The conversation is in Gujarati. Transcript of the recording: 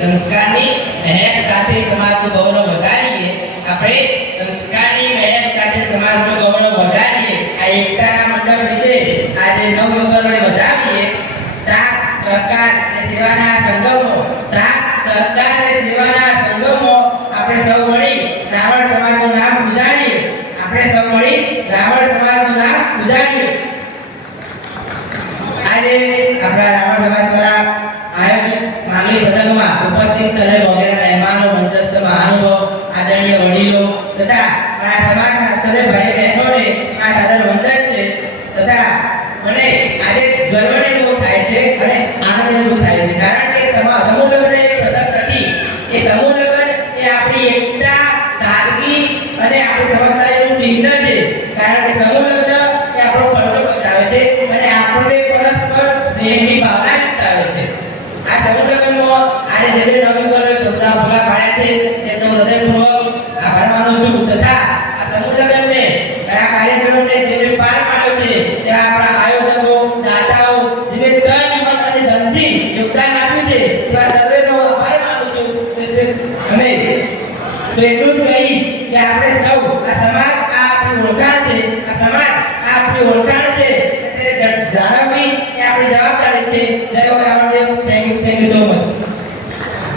સંસ્કારની મહેક સાથે સમાજનું ગૌરવ વધારીએ. આપણે સંસ્કારની મહેક સાથે સમાજનું ગૌરવ વધારીએ. આ એકતાના મંડપ નીચે આજે નવયુગલોને વધાવીએ. સાથ સહકાર અને સેવાના સંગમો, સાથ સહકાર અને સેવાના સંગમો આપણે સૌ મળી રાવણ સમાજનું નામ ઉજાડીએ. આપણે સૌ મળી રાવણ સમાજનું નામ ઉજાડીએ. આજે આપણા રાવણ સમાજ દ્વારા આયોજિત માંગલી પતંગમાં ઉપસ્થિત સર્વે વગેરે મહેમાનો, મંચસ્થ મહાનુભાવો, આદરણીય વડીલો તથા મારા સમાજના સર્વે ભાઈ બહેનોને આ સાદર વંદન છે. તથા મને આજે ગર્વ અનુભવ થાય છે અને આનંદ અનુભવ થાય છે, કારણ કે સમૂહ લગ્ન એક પ્રસંગ નથી. એ સમૂહ લગ્ન એ આપણી એકતા, સાદગી અને આપણી સમજદારીનું ચિહ્ન છે. કારણ કે સમૂહ લગ્ન એ આપણો પડદો બચાવે છે અને આપણને પરસ્પર સ્નેહની ભાવના વિકસાવે છે. આ સમૂહ લગ્નમાં આજે જે નવયુગલોએ પ્રોગ્રામ ભેગા પાડ્યા છે તેમનો હૃદયપૂર્વક આભાર માનું છું. તથા આ સમૂહ લગ્નને આ કાર્યક્રમને જેને પાર પાડ્યો છે તેવા આપણા આયોજકો, દાતાઓ, જેને તન, મન અને ધનથી યોગદાન આપ્યું છે તેવા સર્વેનો આભાર માનું છું. અને તો એટલું જ કહીશ કે આપણે સૌ આ સમાજ આ આપણી ઓળખાણ છે. આ સમાજ આ આપણી ઓળખાણ છે.